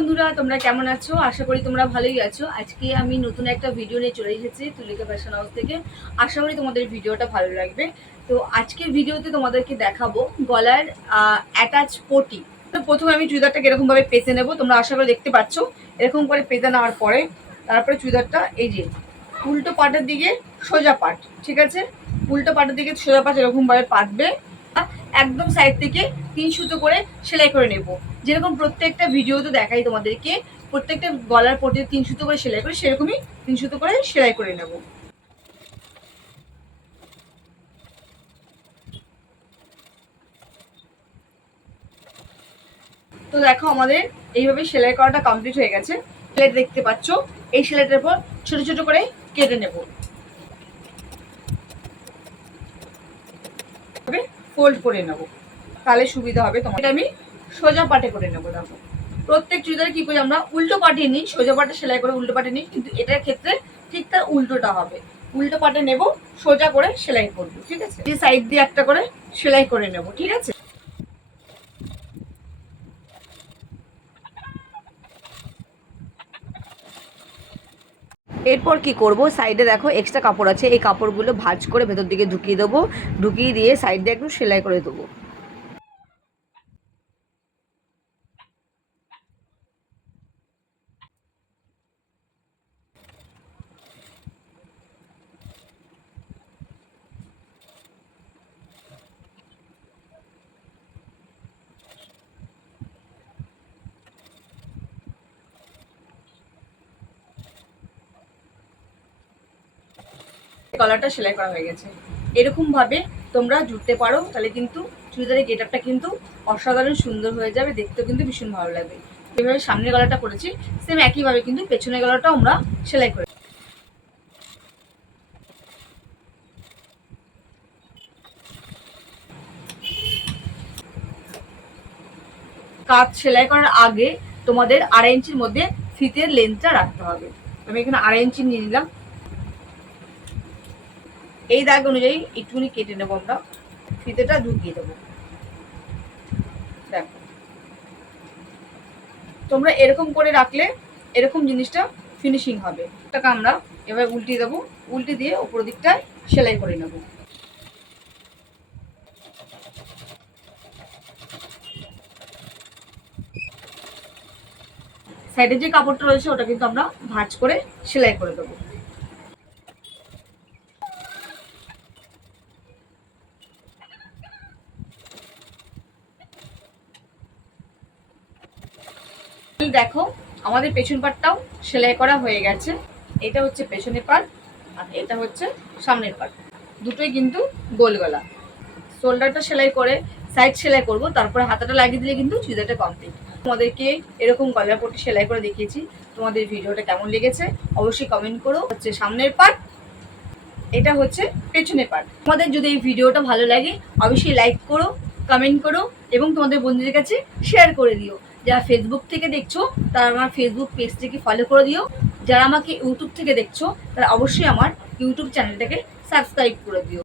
বন্ধুরা, তোমরা কেমন আছো? আশা করি তোমরা ভালোই আছো। আজকে আমি নতুন একটা ভিডিও নিয়ে চলে এসেছি তুলিকা ফ্যাশন হাউস থেকে। আশা করি তোমাদের ভিডিওটা ভালো লাগবে। তো আজকের ভিডিওতে তোমাদেরকে দেখাবো গলার অ্যাটাচ পটি। তো প্রথমে আমি চুড়িদারটাকে এরকমভাবে পেঁচে নেবো। তোমরা আশা করে দেখতে পাচ্ছ এরকম করে পেঁচে নেওয়ার পরে তারপরে চুড়িদারটা এই যে উল্টো পাটের দিকে সোজা পাট, ঠিক আছে? উল্টো পাটের দিকে সোজা পাট এরকমভাবে পাতবে। একদম সাইড থেকে 3 সুতো করে সেলাই করে নেব। যেরকম প্রত্যেকটা ভিডিওতে দেখাই তোমাদেরকে, প্রত্যেকটা গলার পটিতে 3 সুতো করে সেলাই করে, সেরকমই 3 সুতো করে সেলাই করে নেব। তো দেখো আমাদের এইভাবে সেলাই করাটা কমপ্লিট হয়ে গেছে। সেলাই দেখতে পাচ্ছ, এই সেলাইটার পর ছোট ছোট করে কেটে নেব, ফোল্ড করে নেব, তাহলে সুবিধা হবে তোমার। এটা আমি সোজা পাটে করে নেবো। দেখো প্রত্যেক চুড়িদারে কি করি আমরা, উল্টো পাটে নিই, সোজা পাটে সেলাই করে উল্টো পাটে নিই, কিন্তু এটার ক্ষেত্রে ঠিক তার উল্টোটা হবে। উল্টো পাটে নেব, সোজা করে সেলাই করবো, ঠিক আছে? এই সাইড দিয়ে একটা করে সেলাই করে নেব, ঠিক আছে? এরপর কি করব, সাইডে দেখো এক্সট্রা কাপড় আছে, এই কাপড়গুলো ভাঁজ করে ভেতর দিকে ঢুকিয়ে দেবো, ঢুকিয়ে দিয়ে সাইড দিয়ে একটু সেলাই করে দেবো। গলাটা সেলাই করা হয়ে গেছে। এরকম ভাবে তোমরা জুড়তে পারো, তাহলে কিন্তু চুড়িদারের গেট আপটা কিন্তু অসাধারণ সুন্দর হয়ে যাবে, দেখতেও কিন্তু ভীষণ ভালো লাগবে। যেভাবে সামনের গলাটা করেছি সেম একইভাবে কিন্তু পেছনের গলাটাও আমরা সেলাই করি। কাঁধ সেলাই করার আগে তোমাদের 2.5 ইঞ্চির মধ্যে ফিতের লেন্থটা রাখতে হবে। আমি এখানে 2.5 ইঞ্চি নিয়ে নিলাম। এই দাগ অনুযায়ী একটুখানি কেটে নেবো, আমরা ফিতেটা ঢুকিয়ে দেবো। দেখো তোমরা এরকম করে রাখলে এরকম জিনিসটা ফিনিশিং হবে। এটাকে আমরা এবার উল্টিয়ে দেবো, উল্টে দিয়ে উপর দিকটায় সেলাই করে নেব। সাইডে যে কাপড়টা রয়েছে ওটা কিন্তু আমরা ভাঁজ করে সেলাই করে দেবো। দেখো আমাদের পেছন পাটটাও সেলাই করা হয়ে গেছে। এটা হচ্ছে পেছনের পাট আর এটা হচ্ছে সামনের পাট, দুটোই কিন্তু গোল গলা। শোল্ডারটা সেলাই করে সাইড সেলাই করব, তারপরে হাতাটা লাগিয়ে দিলে কিন্তু চুড়িদারটা কমপ্লিট। তোমাদেরকে এরকম গলার পট্টি সেলাই করে দেখিয়েছি। তোমাদের ভিডিওটা কেমন লেগেছে অবশ্যই কমেন্ট করো। হচ্ছে সামনের পাট, এটা হচ্ছে পেছনের পাট। তোমাদের যদি এই ভিডিওটা ভালো লাগে অবশ্যই লাইক করো, কমেন্ট করো এবং তোমাদের বন্ধুদের কাছে শেয়ার করে দিও। যারা ফেসবুক থেকে দেখছো তারা আমার ফেসবুক পেজটাকে ফলো করে দিও। যারা আমাকে ইউটিউব থেকে দেখছো তারা অবশ্যই আমার ইউটিউব চ্যানেলটাকে সাবস্ক্রাইব করে দিও।